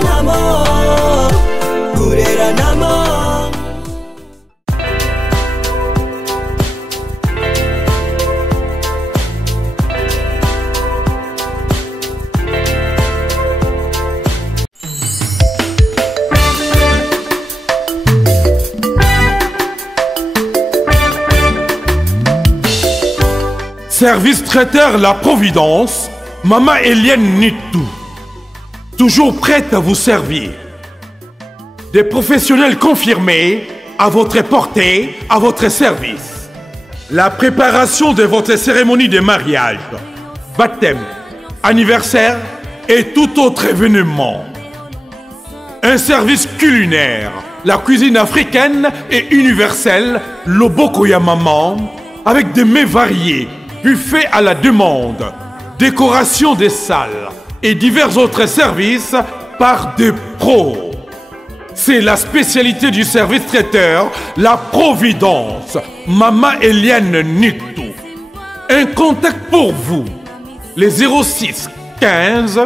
namo, kurera namo. Service traiteur La Providence, Maman Eliane Nitou. Toujours prête à vous servir. Des professionnels confirmés, à votre portée, à votre service. La préparation de votre cérémonie de mariage, baptême, anniversaire et tout autre événement. Un service culinaire, la cuisine africaine et universelle, Loboko ya Maman, avec des mets variés, buffet à la demande, décoration des salles et divers autres services par des pros. C'est la spécialité du service traiteur La Providence, Maman Eliane Nitou. Un contact pour vous, les 06 15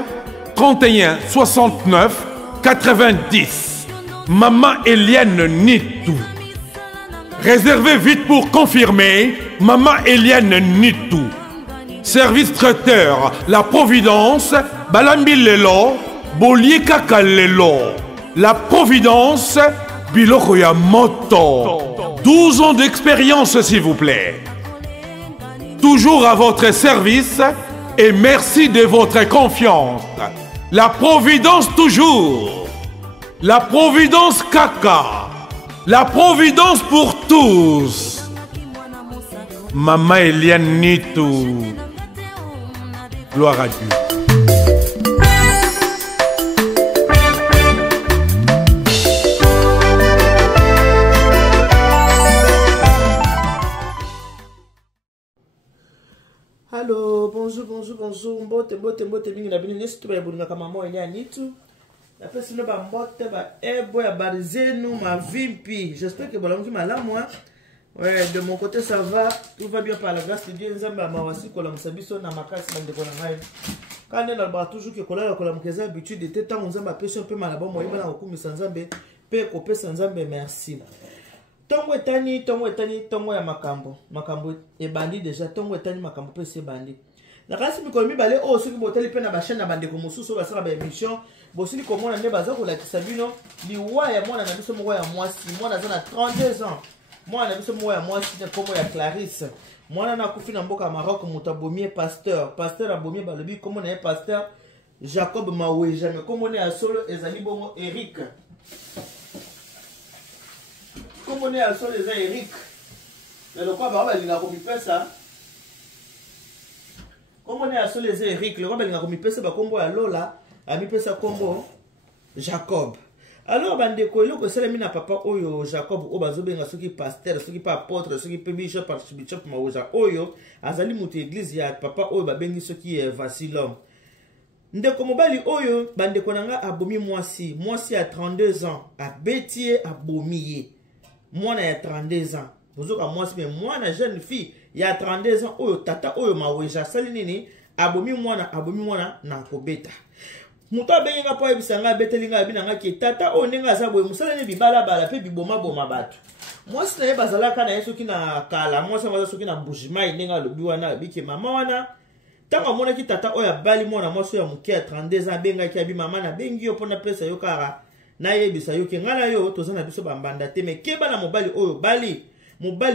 31 69 90. Maman Eliane Nitou. Réservez vite pour confirmer Maman Eliane Nitou. Service traiteur La Providence, Balambi Lelo, Bolier Kaka Lelo. La Providence, Biloko ya Moto. 12 ans d'expérience s'il vous plaît. Toujours à votre service et merci de votre confiance. La Providence toujours. La Providence Kaka. La Providence pour tous. Maman Eliane Nitou. Gloire à Dieu. Allô, bonjour. Mbote mingi na bino nesu tuba yabulingaka Maman Eliane Nitou. Après sinon ba mbote ba ebo ya barizenu ma vimpi. J'espère que balangi malamu hein. Ouais, de mon côté ça va, tout va bien par la grâce de Dieu. Nzamba mawasi kola musabiso na makasi bande kona ngai. Quand on a toujours que kola kola mukeza habitude de temps nzamba peso pe malaba moyiba na okumisa nzambe pe kopesa nzambe merci. Tongo etani tongo ya makambo ebandi déjà tongo etani makambo pe se bandi. La kasi mikolo mibale o soki boteli pe na ba chaîne na bande ko mususu ba sala ba émission bosili komona ne baza ko la kisabino liwa ya mwana na biso moko ya mwasi mwana za na 32 ans. Mwana na biso moko ya mwasi ne komo ya Clarisse. Mwana na kufi na mboka Maroc mutabomier pasteur abomier balobi komo na pasteur Jacob Maweja mais komo ne ya solo ezali bongo Eric. Komo ne ya solo eza Eric. Le lokwa ba balinga ko mipesa. Komo ne ya solo eza Eric, le lokwa balinga ko mipesa ba kombo ya Lola, a mipesa kombo Jacob. Alors bandeko eloko esalemi na papa oyo Jacob oyo bazobenga soki pasteur soki pa apôtre soki pe bishop Maweja oyo azali mutu église ya papa oyo babengi soki Vasilom. Ndeko mobali oyo bandeko nanga abomi mwasi ya 32 ans abetie abomiye mwana ya 32 ans bozoka mwasi mais mwana jeune fille ya 32 ans oyo tata oyo Maweja sali nini abomi mwana na kobeta. Muto abenga po ebisanga betelinga abinanga ki tata onenga azabwe musala ne bibala bala pe biboma bato. Mwasi na ye bazalaka na yeso ki na kala mwasi na soki na mbujima inenga lobi wana biki mama wana tanga mona ki tata oya bali mwana mwasi ya muke ya 32 ans benga ki abi mama na bengi yo pona pesa yo kara na yebisa yo ki ngana yo tozana biso bambanda te me keba na mobali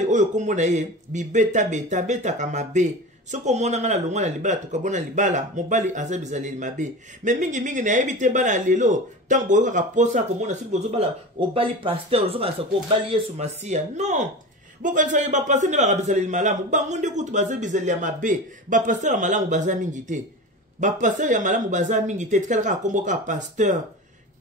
oyo kombo na ye beta kama be. Soko mona ngana longo na libala tokabona libala mobali azabizali mabe mais mingi na yebite bana lelo tango boyoka ka posa ko mona siko bozobala obali pasteur ozoka sako obali Yesu Masia non bokanisa ye ba pasteur ne bakabizali malamu bangonde kutu bazabizali ya mabe ba pasteur ya malamu baza mingi te ba pasteur ya malamu baza mingi te tikala ka kombo ka pasteur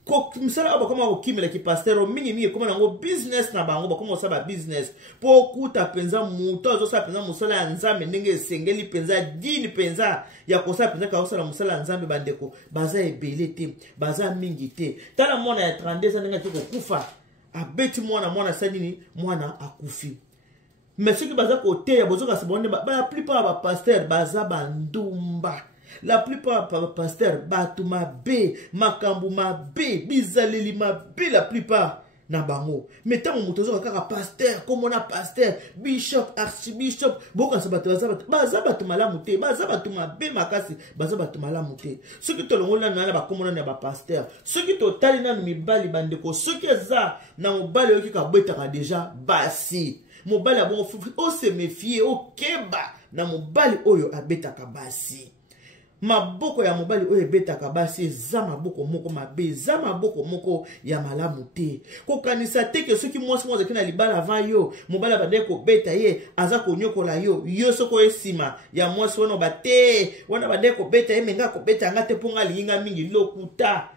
ko misala aba koma okimela ki pasteur mingi koma nango business na bango ba koma osaba business po kuta penza muto azosa penza musala ya nzambe ndenge esengeli penza dini penza ya kosa penza ka osala musala ya nzambe bandeko baza ebele te baza mingi te tala mwana ya 32 ans ndenge kokufa abeti mwana sanini mwana akufi mais ceux qui baza kote ya bozoka sebonde ba plupart ba pasteur baza bandumba La plupart pasteur batu mabe, makambu mabe, bizaleli mabe la plupart na bango. Mais tant mon motozo kaka pasteur, comme on a pasteur, bishop, archbishop, boka sa batu baza batu malamu te, baza batu mabe makasi, baza batu malamu te. Ceux qui te l'ont là na ba comme on a ba pasteur, ceux qui te tali na mibali bandeko, ceux qui za na mobali yoki ka bwetaka déjà basi. Mobali a bon o se méfier o keba na mobali oyo abetaka basi. Maboko ya mobali oyo ebetaka basi za maboko moko mabe, za maboko moko ya malamu te. Kokanisa te ke soki mwasi mwaza kina libala avant yo, mobali abande ko beta ye, aza konyokola yo, yo soko esima ya mwasi wana bate, wana bande ko beta ye menga ko beta ngate ponga linga mingi lokuta.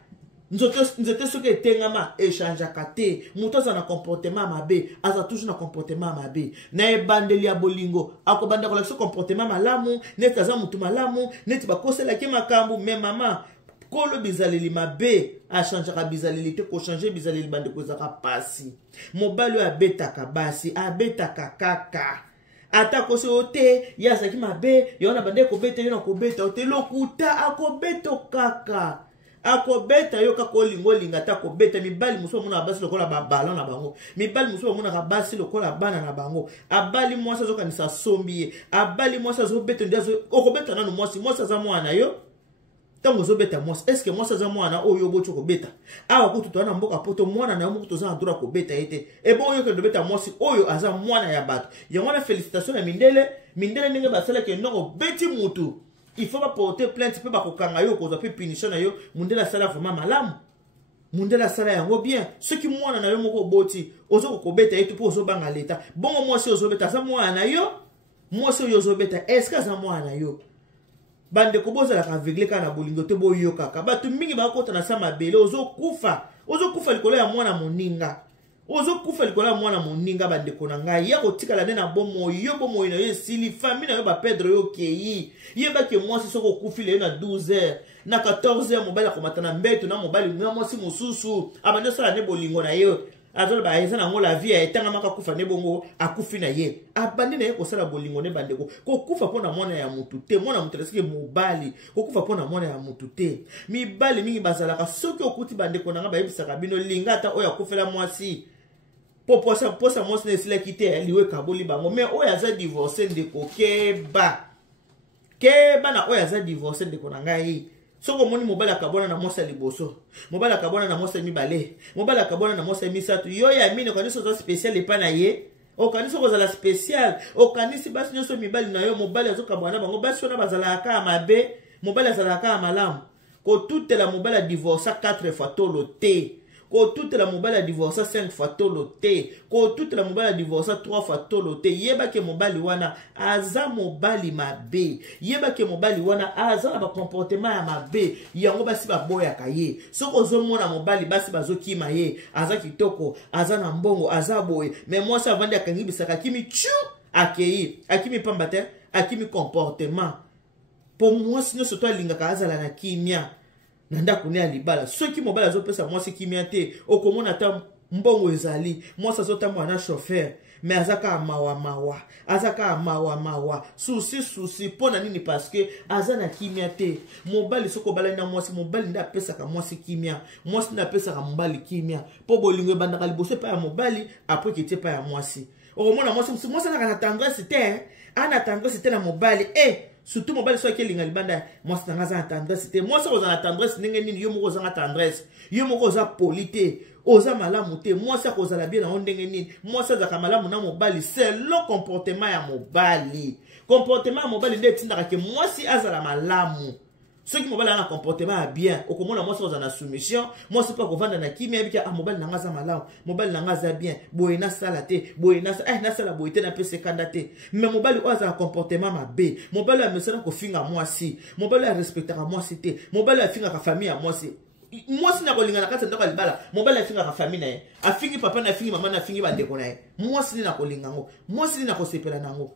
Nzote soki etengama echangeaka te. Muto aza na comportement mabe, aza toujours na comportement mabe. Na ebandeli ya bolingo, akobanda kolakisa comportement malamu, neti aza mutu malamu, neti bakoselaki makambu, me mama kolo bizaleli mabe, achangeaka bizaleli te, ko changer bizaleli bande kozaka pasi. Mobali abetaka basi, abetaka kaka. Ata kose ote, yazaki mabe, yona bande kobeta, yona kobeta, ote lokuta, akobeto kaka. Akobeta yo kako linga ta kobeta mibali muso muna basi lokola babala na bango, mibali muso muna kabasi lokola bana na bango, abali mwasa zo kanisa sombiye, abali mwasa zo beta ndazo okobeta nanu mwasa za mwana yo tango zo beta mwasa. Est-ce que mwasa za mwana oyo bocho kobeta awa kutu to na mboka poto mwana na yo mutu za ndura kobeta ete e bon yo ke do beta mwasi oyo aza mwana ya bato ya mwana. Félicitations na mindele ninge basala ke ndongo beti mutu. Il faut pas porter plainte, peut pas kokanga yo ko za pe punition na yo, mundela sala vraiment malamu. Mundela sala yango bien. Ceux qui mwana na yo moko boti, ozo ko beta etu po ozo banga leta. Bongo mwasi ozo beta za mwana na yo, mwasi oyo ozo beta est-ce que za mwana na yo. Bande ko boza la kavegle kana bolingo te boyo kaka. Batu mingi ba kota na sama bele ozo kufa likolo ya mwana moninga. Ozo kufa likola mwana moninga bandeko na ngai ya kotikala na bomo na yo sili famille na yo ba Pedro yo keyi yeba ke mwasi soko kufile na 12h na 14h mobali akomata na mbeto na mobali na mwasi mususu abande sala ne bolingo na yo azolo ba yeza na ngola vie etanga maka kufa ne bongo akufi na ye abande na ye ko sala bolingo ne bandeko ko kufa pona mwana ya mutu te mwana mutu resike mobali ko kufa pona mwana ya mutu te mibali mingi bazalaka soki okuti bandeko na nga ba yebisaka bino lingata oya kufela mwasi. Posa mwasi nesila kite liwe kaboli bango. Mais oya za divorce ndeko keba na oya za divorce ndeko na ngai. Soko moni mobala kabona na mwasi liboso, mobala kabona na mwasi mibale, mobala kabona na mwasi misatu. Yo ya mine kaniso za special epa na ye. Okaniso ko za la special. Okanisi basi nyoso mibali na yo mobali azo kabona bango basi ona bazala ka mabe, mobali azala ka malamu. Ko toute la mobala divorce 4 fois tolo te. Ko toute la mobile divorce 5 fois tolo te. Ko toute la mobile divorce 3 fois tolo te. Yeba ke mobali wana aza mobali mabe. Yeba ke mobali wana aza na ba comportement ya mabe. Yango basi ba boya kaye. Soko zo mona mobali basi bazo kima ye. Aza kitoko, aza na mbongo, aza boye. Mais moi ça vandi akangi bisaka kimi chu akei. Akimi pambate, akimi comportement. Pour moi sinon surtout lingaka azala na kimia. Nanda kune alibala soki mobala azopesa mwasi kimia te okomona ta mbongo ezali mwasi azotambwa na chauffeur mais azaka mawa susi pona nini parce que aza na kimia te mobali soko bala na mwasi mobali nda pesa ka mwasi kimia mwasi nda pesa ka mobali kimia po bolingo banda ka liboso pa ya mobali après que te pa ya mwasi okomona mwasi na tendresse te ana tendresse te na mobali surtout mobali so kelinga libanda mwasi nanga za tendresse te mwasi ko za tendresse ndenge nini yo moko za tendresse yo moko za polité oza malamu te mwasi ko za la bien na ndenge nini mwasi za kamalamu na mobali c'est le comportement ya mobali nde tindaka ke mwasi azala malamu ceux qui mobali na comportement ya bien okomona mwasi ko za na soumission mwasi pa ko vanda na kimia bika mobali nanga za malamu mobali nanga za bien boye na sala te boye na na sala boye te na pese kanda te mais mobali oza na comportement mabe mobali a mesana ko finga mwasi mobali a respectaka mwasi te mobali a finga ka famille ya mwasi mwasi na kolinga na kati ndako libala mobali a finga ka famille na ye afingi papa na afingi mama na afingi bandeko na ye mwasi ni na kolinga ngo mwasi ni na kosepela nango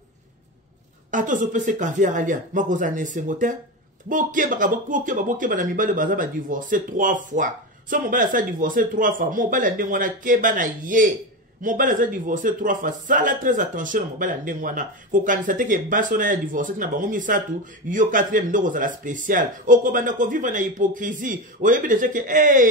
atozo pese caviar alia makoza na sengo te bokeba na mibale baza ba divorcer 3 fois. So mobile sa divorcer 3 fois. Mobile ndenge wana keba na ye. mobali aza divorcé 3 fois sala très attention na mobali ndenge wana kokanisa te ke basi wana ya divorcé na bango misatu yo 4e ndoko za la spécial okobanda ko vivre na hypocrisie oyebi déjà ke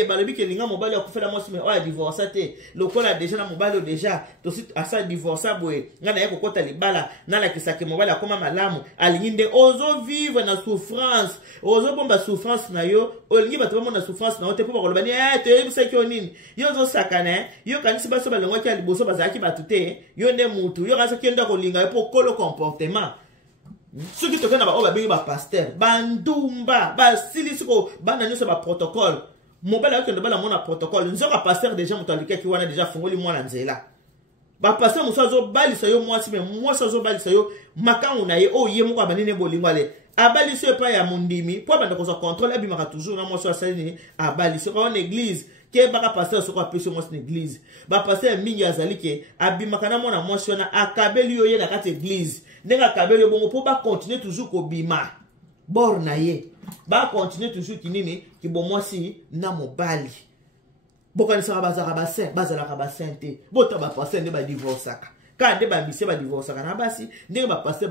balobi ke linga mobali akufela mwasi mais oya divorcé te lokola déjà na mobali déjà tosi asa divorcé boye nga na ye kokota libala nalakisa ke mobali akoma malamu alingi nde ozo vivre na souffrance ozo bomba souffrance na yo olingi bato bamona souffrance na yo te mpo bakoloba ni toyebisaki yo nini yo ozosakana yo kanisi baso balongwaki ya liboso bazalaki bato te yo nde mutu yo kanisi okenda kolinga yo mpo kolo comportement soki tokenda baoyo babengi bapaster bandumba basilisi ko banda nyonso baprotocole mobali akende bala mona protocole nzoka paster déjà moto alikaki wana déjà fungoli mwana nzela bapaster moso azobalisa yo mwasi me mwasi azobalisa yo makangu na ye oyo ye moko abanini bolingo ale abalisi yo epai ya mondimi mpo abanda kozwa contrôle abimaka toujours na mwasi asali nini abalisi kwa wana église ke baka pasteur soko apesi yo mwasi na église bapaster mingi azali ke abimaka na mwana mwasi wana akabeli yo ye na kati église ndenge akabeli yo bongo mpo bakontinue toujours kobima bor na ye bakontinue toujours kinini kibomwasi na mobali bokanisaka bazalaka basain te bota bapaster nde badivorcaka ka nde bambisi badivorcaka na basi ndenge bapaster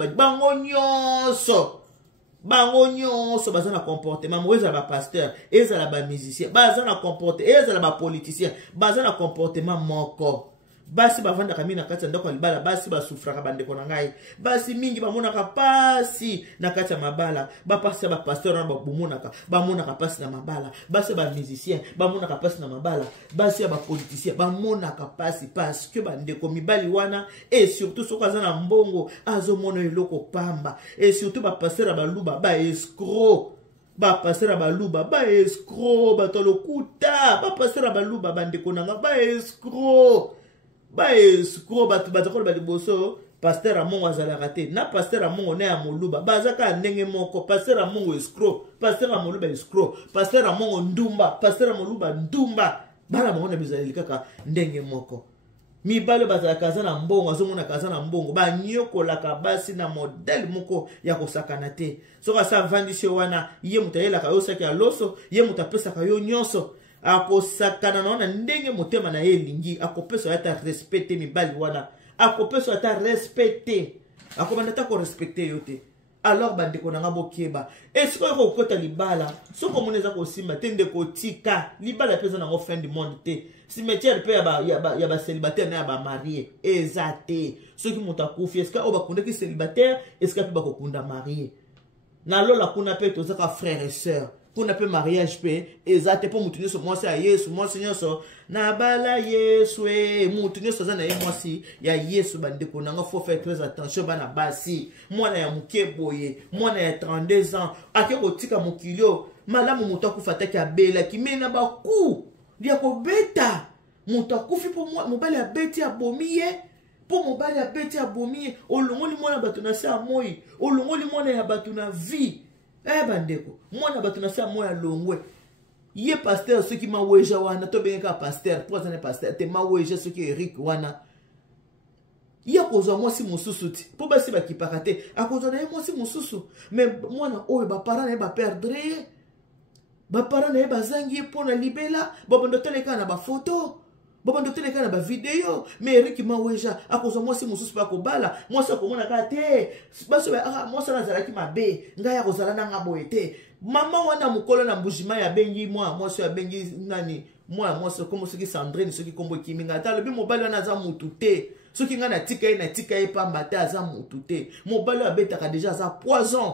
bango nyonso baza na comportement mo ezala bapaster ezala bamusicien baza na comportement ezala bapoliticien baza na comportement moko basi bavandaka mingi na kati ya ndako ya libala basi basufraka bandeko na ngai basi mingi bamonaka pasi na kati ya mabala bapasi ya bapaster wana bamonaka pasi na mabala basi ya bamusicien bamonaka pasi na mabala basi ya bapoliticien bamonaka pasi parce que bandeko mibali wana et surtout soki aza na mbongo azomona eloko pamba et surtout bapaster ya baluba baescro bapaster ya baluba baescro bato lokuta bapaster ya baluba bandeko nanga baescro escro batakolo baliboso pasteur amongo azalaka te na pasteur amongo na ya moluba bazaka ndenge moko pasteur amongo escro pasteur amoluba escro pasteur amongo ndumba pasteur amoluba ndumba bala bango na bizaleli kaka ndenge moko mibalo bazalaka aza na mbongo azomonaka aza na mbongo banyokolaka basi na modele moko ya kosakana te soki asa avandisi yo wana ye moto ayelaka yo saki ya loso ye moto apesaka yo nyonso akosakana na wana ndenge motema na ye elingi akopesa ata respecte mibali wana akopesa ata respecte akobanda ta korespecte yo te alors bandeko nanga bokeba esiko ko kota libala soko moneza ko simba te ndeko tika libala pesa na fin du monde te cimetière pe ya ba célibataire na ya ba marié ezate soki moto akufi esika o bakunda ki célibataire esika pe bakokunda marié na lola kuna pe tozaka frère et sœur kuna pe mariage pe ezate po mutu nyonso mwasi ya Yesu mwasi nyonso na bala Yesu mutu nyonso za na ye mwasi ya Yesu bandeko nanga faut faire très attention bana basi mwana ya muke boye mwana ya 32 ans ake kotika mokilio malamu mutu akufataki abela kimena baku dia ko beta mutu akufi po mobali ya beti abomiye po mobali ya beti abomiye olongoli mwana bato na sa moi olongoli mwana ya bato na vie bandeko mwana bato na sa moya longwe ye pasteur soki maweja wana to bengeka pasteur pour ça ne pasteur te maweja soki Eric wana ye kozwa mwasi mususu ti po basi bakipaka te akozwa na ye mwasi mususu mais mwana oyo baparent na ye baperdre baparent na ye bazangi ye mpo na libela babando teleka na bafoto babando teleka na bavideo mais Eric maweja akozwa mwasi mususu pa kobala mwasi akomona ka te baso mwasi azalaki mabe ngai akozala nanga boye te mama wana mukolo na mbujima ya bengi mwasi ya bengi nani mwasi komo soki Sandrine soki kombo kiminga ata lobi mobali wana aza mutu te soki nga na tika ye pamba te aza mutu te mobali abetaka déjà aza poison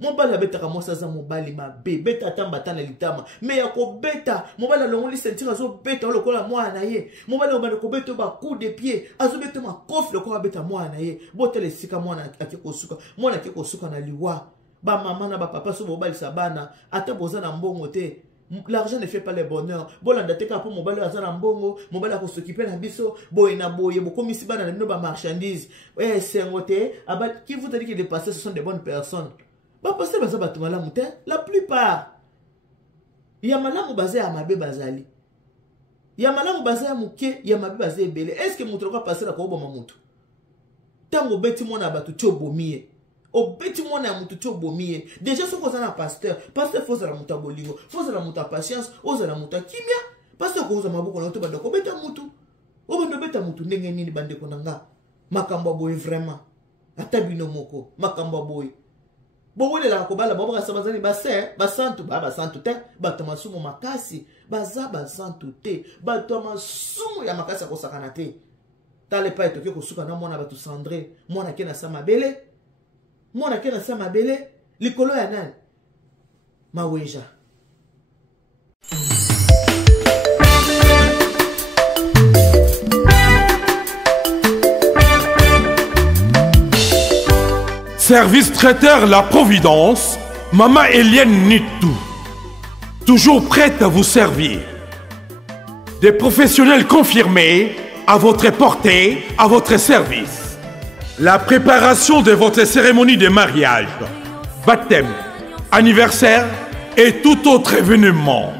mobali abetaka mwasi aza mobali mabe beta atambata na litama me ya kobeta mobali alongoli sentire azobeta lokola mwana na ye mobali obanda kobeta ba coup de pied azobeta makofi lokola abeta mwana na ye botela esika mwana akikosuka mwana akikosuka na liwa ba mama na ba papa so bobalisa bana ata boza na mbongo te. L'argent ne fait pas le bonheur. Bolanda teka po mobali azana mbongo, mobali akosokipe na biso, boye na boye, boko misi bana na bino ba marchandise. Sengote, abat qui vous a dit que les pasteurs ce sont des bonnes personnes. Ba pasteur baza batu malamu te, la plupart. Ya malamu basé à mabe bazali. Ya malamu basé à muke, ya mabe basé ebele. Est-ce que mutroka pasteur ko boma mutu? Tango beti mona batu chobomiye. Obeti mwana ya mutu chobomiye. Déjà ce qu'on a un pasteur faut la muta bolingo, faut la muta patience, oza la muta kimia. Pasteur ko oza maboko na to banda ko beta mutu. Obando beta mutu ndenge nini bandeko nanga. Makambo boy vraiment. Ata bino moko. Makambo boy. Bowole la kobala bobo kasabazani base basantu basantu te bato masumu makasi baza basantu te bato masumu ya makasi akosakana te. Tale pa etoke kosuka na mwana batu Sandré mwana ke na sama bele. Mwana ke na sama bele likolo ya nani? Maweja. Service traiteur La Providence, Maman Eliane Nitou. Toujours prête à vous servir. Des professionnels confirmés à votre portée, à votre service. La préparation de votre cérémonie de mariage, baptême, anniversaire et tout autre événement.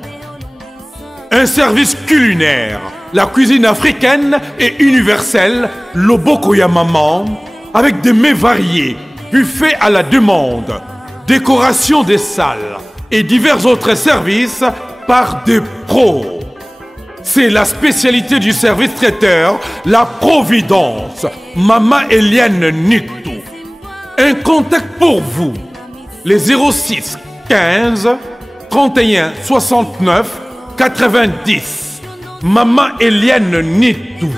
Un service culinaire, la cuisine africaine et universelle, Loboko ya Maman, avec des mets variés, buffet à la demande, décoration des salles et divers autres services par des pros. C'est la spécialité du service traiteur, La Providence, Maman Eliane Nitou. Un contact pour vous, les 06 15 31 69 90. Maman Eliane Nitou.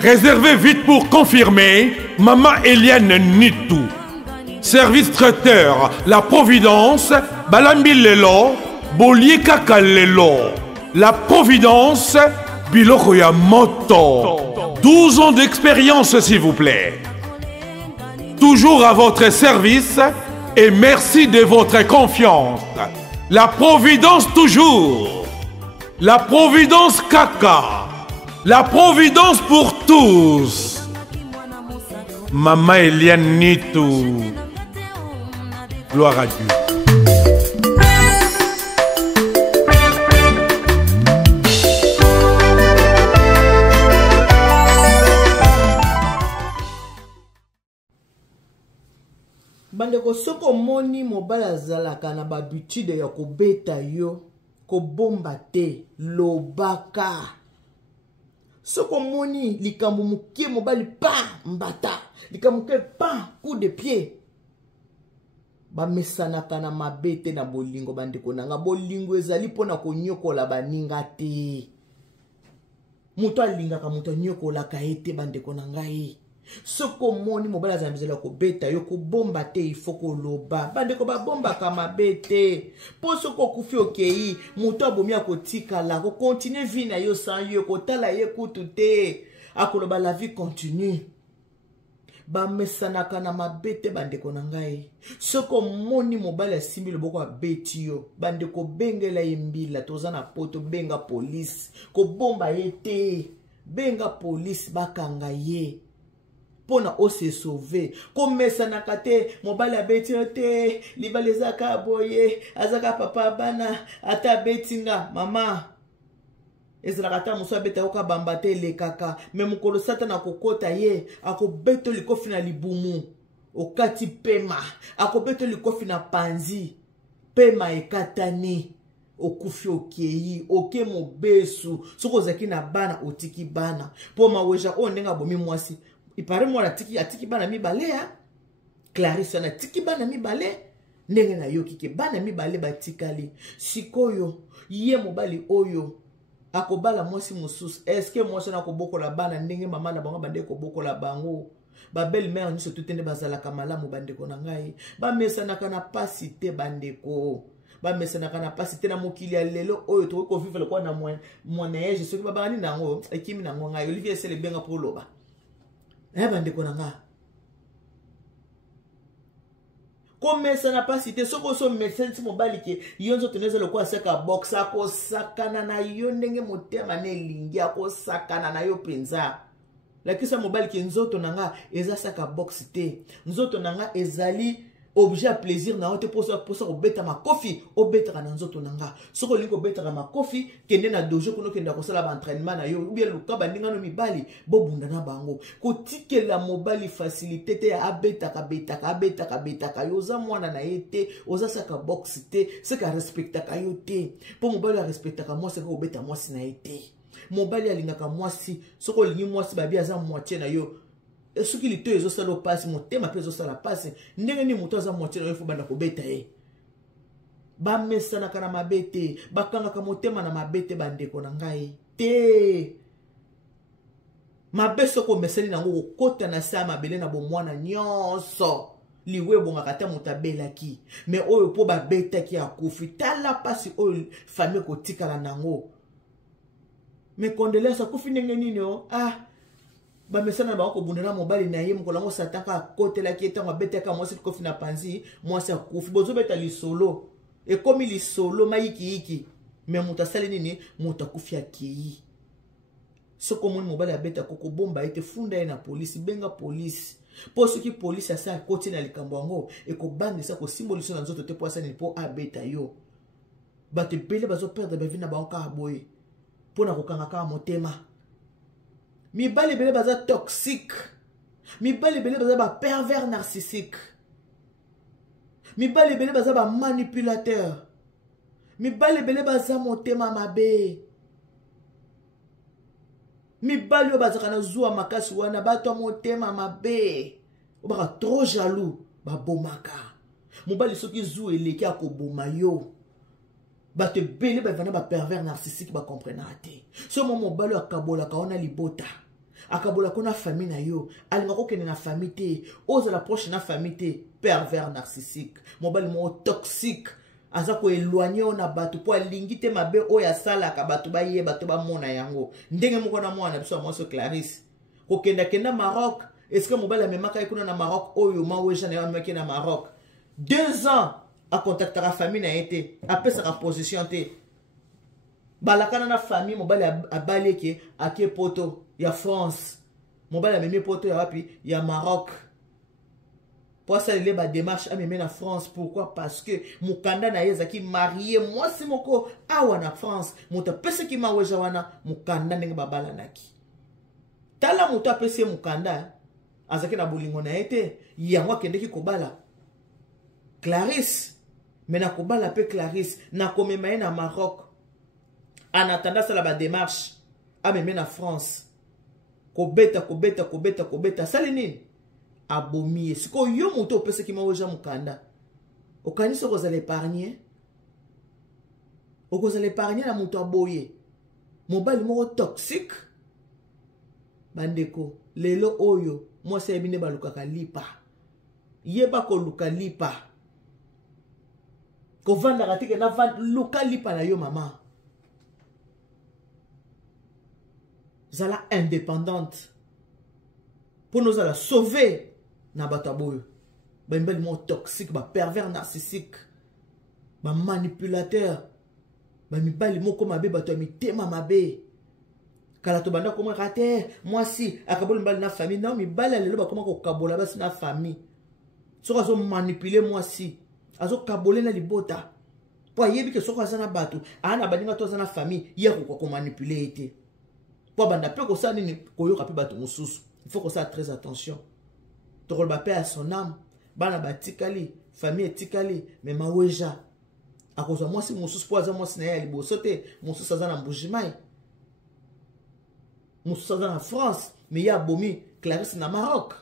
Réservez vite pour confirmer Maman Eliane Nitou. Service traiteur La Providence, Balambi Lelo, Bolier Kaka Lelo. La Providence, Biloko ya Moto. 12 ans d'expérience s'il vous plaît. Toujours à votre service et merci de votre confiance. La Providence toujours. La Providence Kaka. La Providence pour tous. Maman Eliane Nitou. Gloire à Dieu. Bandeko soko moni mobala zalaka na babitude ya kobeta yo, kobomba te, lobaka. Soko moni likambo mukie mobali pa mbata, likambo mukie pa coup de pied. Ba mesanaka na mabete na bolingo bandeko nanga bolingo ezali pona konyokola baninga te. Muto alingaka muto nyokola ka ete bandeko nanga e. Soko moni mobala zambizela ko beta yo ko bomba te ifo ko loba bandeko ba bomba ka mabete po soko kufi okei muto abomi akotika la ko continue vie na yo sans yo ko tala ye kutu te akoloba la vie continue ba mesanaka na mabete bandeko na ngai soko moni mobala simbi loboko abeti yo bandeko bengela yimbila toza na poto benga police ko bomba ye te benga police bakanga ye pona o se sauver comme ça na kate mobali abeti te libali zaka boye azaka papa bana ata betinga mama ezala kata muso abeta oka bambate le kaka me mukolo satana kokota ye akobeto likofi na libumu okati pema akobeto likofi na panzi pema ekatani okufi okei oke mobesu soko zaki na bana otiki bana po maweja o ndenga bomi mwasi ipare mwana atiki bana mibale ya Clarisse na tiki bana mibale ndenge na yoki ke bana mibale batikali sikoyo ye mobali oyo akobala mwasi mususu eske mwasi na kobokola bana ndenge mama na bango bande kobokola bango ba belle mère nyiso tutende bazalaka malamu bandeko na ngai ba mesanaka na pasi te bandeko ba mesanaka na pasi te na mokili ya lelo oyo to ko vivre kwa na moneige soki ba bani nango ekimi nango ngai Olivier Sele benga pour loba bandeko na nga comme ça n'a pas cité soko so médecin si mobali ke yonzo teneza le kwa seka box ako sakana na yo ndenge motema ne lingi ako sakana na yo penza la kisa mobali ke nzoto nanga eza saka box te nzoto nanga ezali objet à plaisir na ote pour ça obeta makofi obeta na nzoto nanga soko lingo obeta na makofi kende na dojo kuno kenda ko sala ba entraînement na yo ou bien luka bandinga no mibali bobunda na bango ko tikela mobali facilité te abeta ka yoza mwana na yete oza saka box te seka respecta ka yo te po mobali respecta ka moi seka obeta moi na yete mobali alingaka mwasi soko olingi mwasi babi aza moitié na yo soki lito ezosala pasi motema mpe ezosala pasi ndenge nini moto aza moitié na yo fo banda kobeta ye bamesanaka na mabe te bakangaka motema na mabe te bandeko na ngai te mabe soko omesani nango kokota na se ya mabele na bomwana nyonso liwe ebongaka te moto abelaki me oyo mpo babetaki akufi tala pasi oyo famille kotikala nango me condoléance akufi ndenge nini o bamesana na bango kobundela mobali na ye mokolo yango sataka akotelaki etango abetaka mwasi kofi na panzi mwasi akufi bozobeta lisolo ekomi lisolo mayikiyiki me moto asali nini moto akufi akei soko moni mobali abeta koko bomba ete funda ye na polisi benga polisi po soki polisi asa akoti na likambo yango ekobandisa kosimbolisa na nzoto te po asani po abeta yo bato ebele bazoperdre bavi na bango kaka boye mpo na kokanga kaka motema mibali ebele baza toxique mibali ebele baza bapervers narcissique mibali ebele baza bamanipulateur mibali ebele baza motema mabe mibali oyo bazaka na zuwa makasi wana bato motema mabe obaka trop jaloux babomaka mobali soki zuwa eleki akoboma yo bato ebele bavanda bapervers narcissique bakomprenaka te so mo mobali akabolaka wana libota akabolaka na famille na yo alinga kokende na famille te ozala proche na famille te pervers narcissique mobali mo toxique aza koéloigner na bato po alingi te mabe oyo asalaka bato baye bato bamona yango ndenge moko na mwana biso mwasi Clarisse kokenda Maroc est-ce que mobali amemaka ye kuna na Maroc oyo maweja na yo amemaki na Maroc 2 ans akontaktaka famille na ye te apesaka position te balakana na famille mobali abaleki ake poto ya France mobali amemi poto ya wapi ya Maroc pour ça il ba démarche ameme na France pourquoi parce que mukanda na ye zaki marié mwasi moko awa na France moto pese ki maweja wana mukanda ndenge babala naki tala moto apese mukanda azaki na bolingo na ye te yango akendeki kobala Clarisse mena kobala pe Clarisse na komema ye na Maroc en attendant ça la ba démarche ameme na France kobeta sali nini abomiye siko yo moto opese ki maweja mukanda okanisa okozala épargner na moto aboye mobali moko toxique bandeko lelo oyo mwasi ayebine balukaka lipa yeba koluka lipa kovandaka teke na luka lipa na yo mama zala indépendante pour nous la sauver na bato aboyo bambeli mo toxique pervers narcissique manipulateur mibali moko mabe bato mitema mabe kala to banda koma kate mwasi akaboli mbali na famille na mibali lelo bakoma ko kabola basi na famille soko azo manipuler mwasi azo kabole na libota po yebi ke soko azana bato ana baninga to azana famille yeko ko manipuler ete po banda pe ko sa nini koyoka pe bato mususu il faut qu'on fasse très attention. Tu rôles paix à son âme. Bana batikali, famille tikali, mais ma weja. À cause de moi si mon sous poison moi si na libo sauter, mon sous ça dans Mbujimai. Mon sous ça dans France, mais il y a bomi Clarisse na Maroc.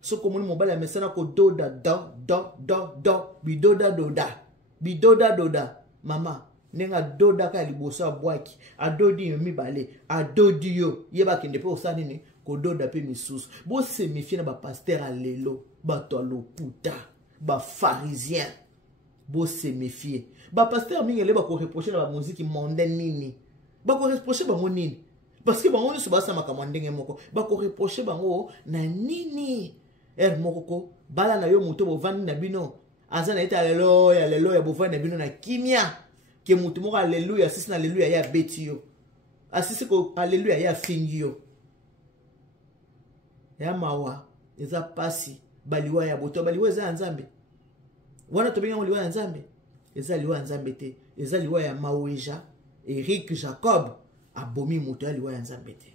Ce comme mon mobile message ko doda bidoda mama. Nenga doda ka liboso abwaki adodi mibale adodi yo yeba kende pe osani ni kododa pe misusu bo se mifie na ba pasteur alelo bato aloputa ba pharisien bo se mifie ba pasteur mingi le ba ko reprocher na ba musique mondaine nini ba ko reprocher ba nini parce que bango so ba sama ka ndenge moko ba ko reprocher bango na nini moko ko bala na yo moto bo vandi na bino azana ita lelo ya bo vandi na bino na kimia que mutu moko alléluia asisi na alléluia ya beti yo asisi ko alléluia ya fingi yo ya mawa eza pasi baliwa ya boto baliwa eza ya nzambe wana to benga liwa ya nzambe eza liwa ya nzambe te eza liwa ya maweja Eric Jacob abomi mutu ya liwa ya nzambe te